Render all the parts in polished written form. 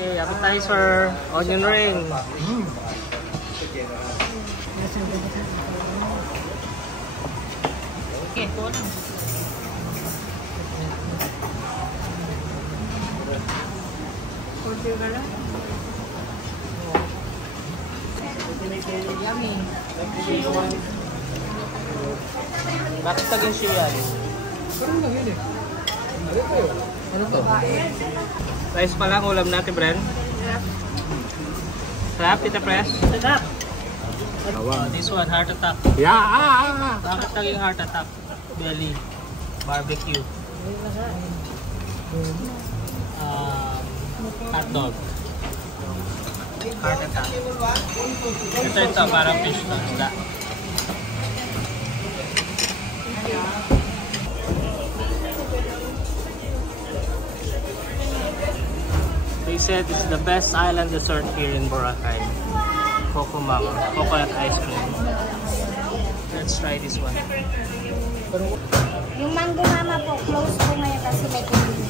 Okay, appetizer, onion ring. Okay, kuha na. Yummy. Bakit taging siya? Ano to? Rice pa lang ulam natin, Bren. Sarap, Tita Pres? Sarap. This one, heart attack. Yeah. Bakit taging heart attack? Belly. Barbecue. Hot dog. Heart attack. Ito parang fish to. Isda. They said it's the best island dessert here in Boracay. Coco Mama, coconut ice cream. Let's try this one. Yung Mango Mama po, close po ngayon kasi may kundi.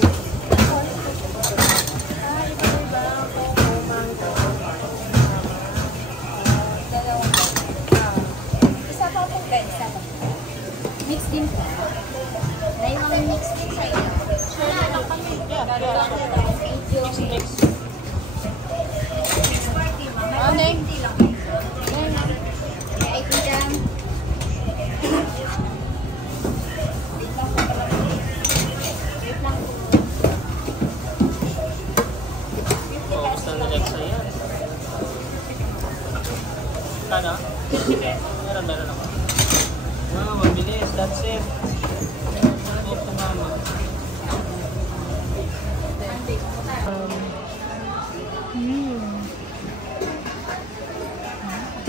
Isa pa po ba? Isa pa. Mix din po. Naiwang mix din sa iyo. Sure na lang kami. Thank you. Mix. Mix party, mama. May 50 lang. May ito dyan. Ano? Meron ako. Wow, mabilis. That's it. Ito, mama.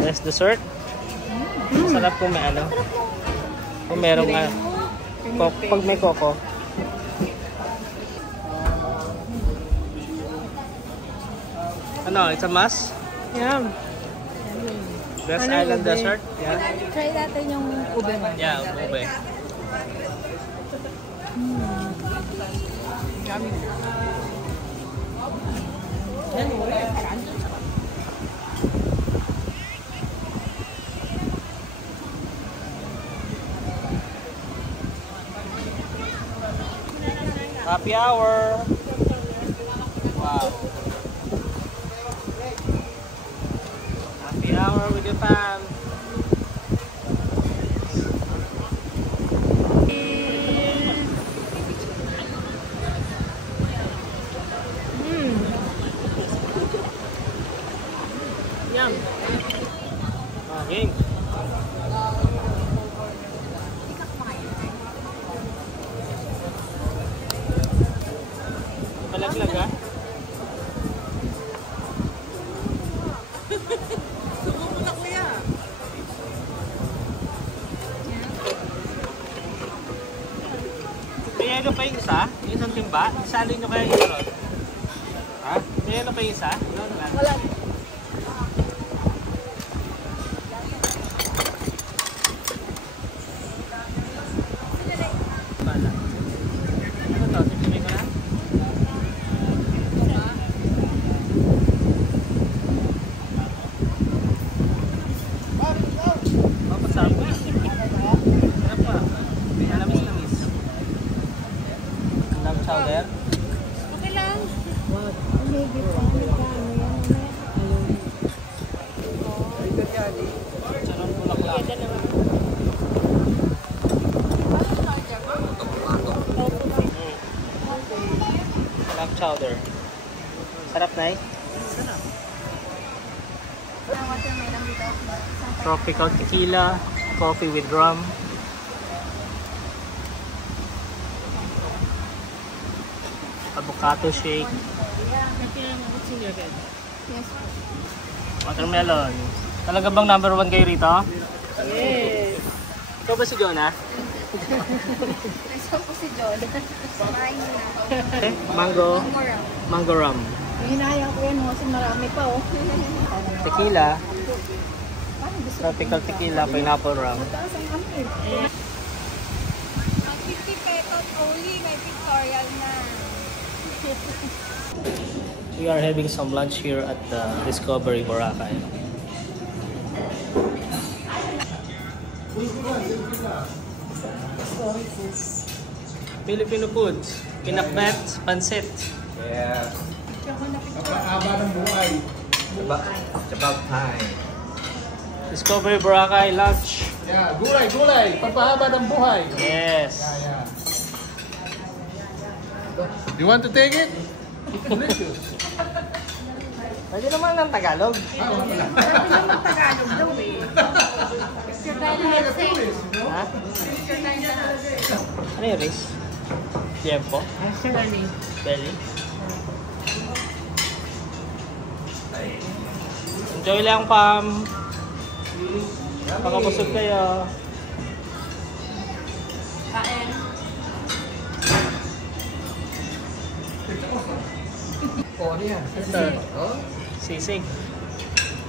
Best dessert? Sarap kung may ano. Kung merong pag may coco. Ano? It's a must? Yeah. Best island dessert? Yeah. Try natin yung ube mo. Yeah, ube. Yummy. Yan, ube. Happy hour! Wow! Happy hour with your fam! Yum! Okay. Palaglag ha? Subuko na kuya. May yelo pa yung isa? Yung isang timba? Isalin nyo kaya yung isa ron? Ha? May yelo pa yung isa? Wala. Bala. Ano to? Sipimay ko na? Papasabi. Sarap pa. Malamis-lamis. Lamb chowder. Okay lang. Charong bulaklak. Lamb chowder. Sarap na eh. Tropical tequila, coffee with rum. Avocado shake. Yes. Watermelon. Talaga bang number 1 kayo rito? Yes. Ikaw ba si Jonah? Gusto ko si John. Samahin mo na. Mango. Mango rum. Hinaya ko yan kasi marami pa oh. Tequila. Tropical tequila, pineapple rum. Mataas ang ampli. 50 pesos only, may pictorial na. We are having some lunch here at the Discovery Boracay. Filipino foods. Pinakbet, pansit. Yeah. Kapag-aba ng buhay. It's about time. Discovery Boracay lunch. Yeah, gulay, gulay. Pagpahaba ng buhay. Yes. Yeah. You want to take it? Pwede naman ng Tagalog. Sabi naman Tagalog daw eh. Sir Dahil Ha? Ano yung rice? Tiempo? Shirley. Belly? Enjoy lang, Pam. Pakabusog kayo. Kain. Oh, ano yan? Oh? Sisig.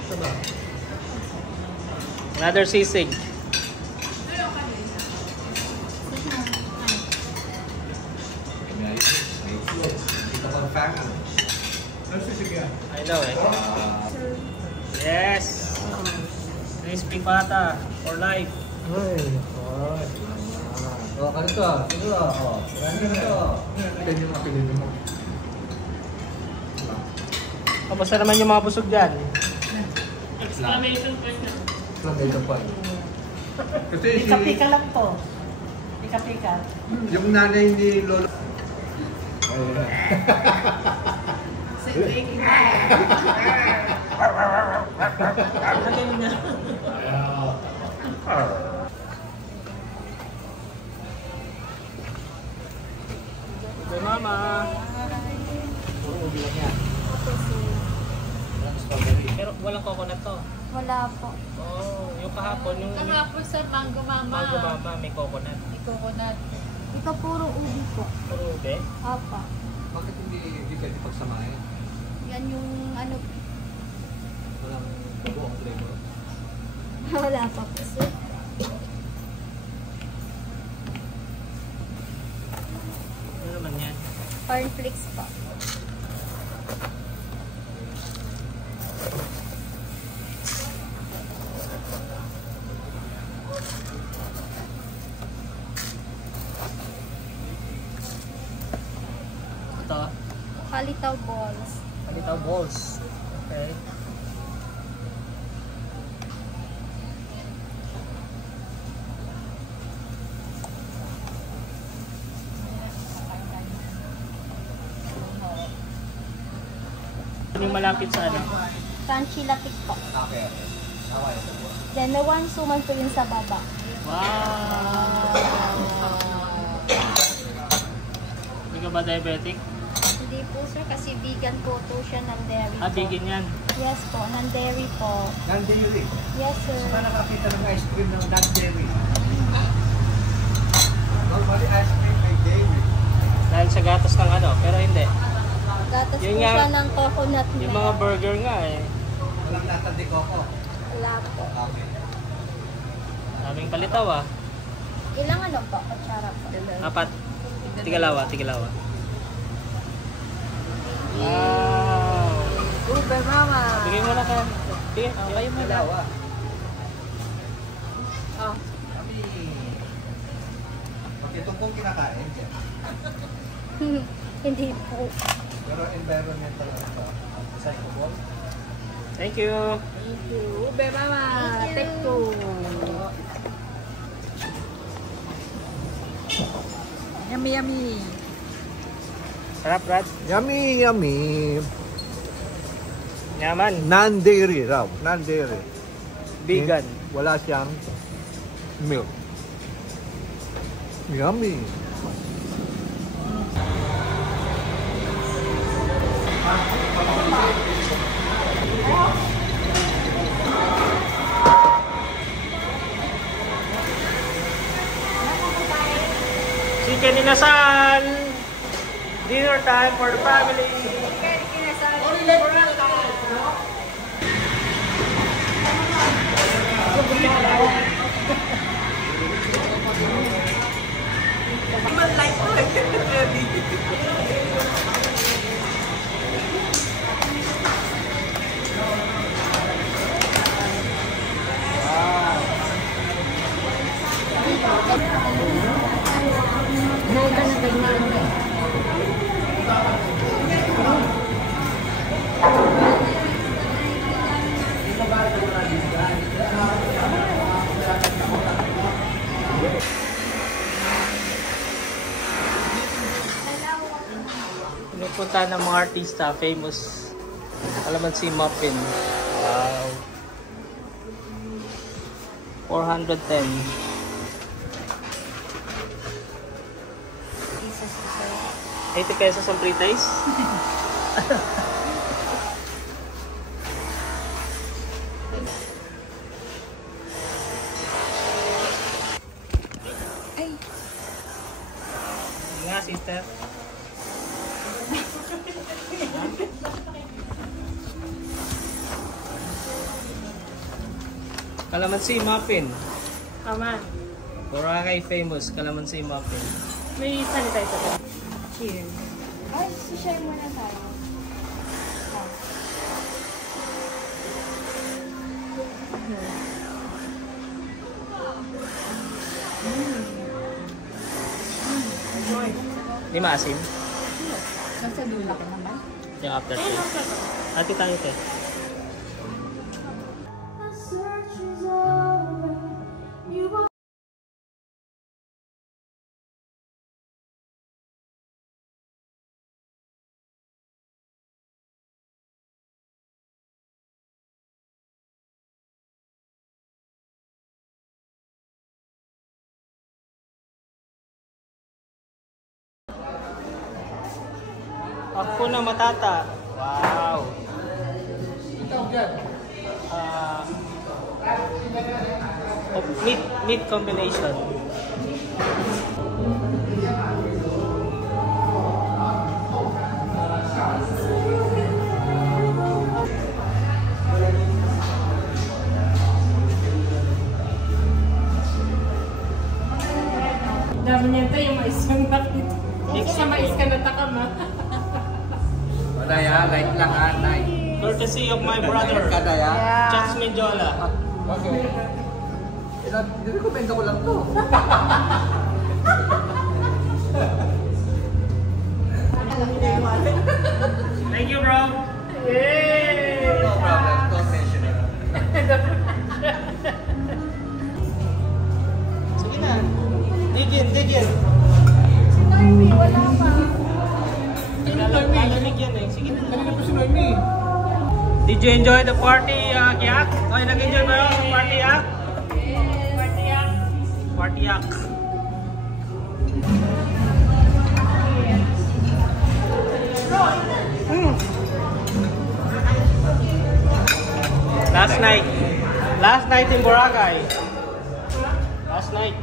Ito ba? Another sisig. Kita ko ang family. Ano sisig yan? I know eh. Yes! Crispy pata for life. Ay, ay. Oh, ano to? Ano to? Oh, ano to? Pwede mo, pwede mo. Kamusta naman yung mga busog dyan? Exclamation point. Kasi si... Pika-pika lang to. Pika-pika. Yung nanay ni Lolo... Hey, Mama! Pero walang coconut to. Wala po. Oh, yung kahapon, yung Kahapon sa Mango Mama. Mango Mama, may coconut. May coconut. Ito puro ubi po. Puro ube. Apa. Bakit hindi pwede pagsamahin? Yan yung ano. Walang buong flavor. Wala pa po sir. Ano naman yan? Cornflakes po. Ito, Kalitaw balls. palitaw balls. Okay. Yung malapit sa ano? Crunchy latik po. Okay. Okay. Then may one suman po yun sa baba. Wow! Hindi ka ba diabetic? Hindi po sir kasi vegan po to siya ng dairy Ah, po. vegan yan. Yes po, ng dairy po. Non-dairy. Yes sir. Saan nakakita ng ice cream ng non-dairy? Normally ice cream may dairy. Dahil sa gatas ng ano, pero hindi. Gatas Yun po nga, siya ng coconut milk. Yung mga burger nga eh. Walang nata de coco. Wala po. Okay. Daming palitaw ah. Ilang ano po? Kutsara po. 4. Tigalawa. Wow! Ube Mama. Bigay mo na kayo. Bigay mo na. Dalawa. Oh. Kami. Pag ito pong kinakain, yan. Hindi po. Pero environmental ito. Recyclable. Thank you. Thank you. Ube Mama. Thank you. Take two. Yummy, yummy. Sarap, Brad. Yummy, yummy. Yaman. Non-dairy raw. Non-dairy. Vegan. Wala siyang milk. Yummy. Chicken inasal. Dinner time for the family. Punta ng mga artista, famous. Calamansi muffin. Wow. 410. 80 pesos ang pre-taste. Ay, Nga, sister. Calamansi muffin. Tama. Boracay famous calamansi muffin. May sanitizer ka. Cheers. Ay, share muna tayo. Di maasim? nasa dulo ka naman. Yung aftertaste. Ati tayo, te. Ako na matata. Wow. Meat combination. Dami niya ito yung mais yung bakit. Hindi sa mais ka natakam ha. Wala ya, light lang ha, light. Courtesy of my brother, Kada ya. Chaps Menjola. Okay. Nirekomenda ko lang to. Thank you, bro. Yay! No problem, don't mention it. Sige na. Digin. Noemi, wala pa. Lalamig yan eh. Sige na. Kanina pa si Noemi. Did you enjoy the party, Kiak? Okay, nag-enjoy ba yung party, Yak? Party Yak. Last night in Boracay. Last night.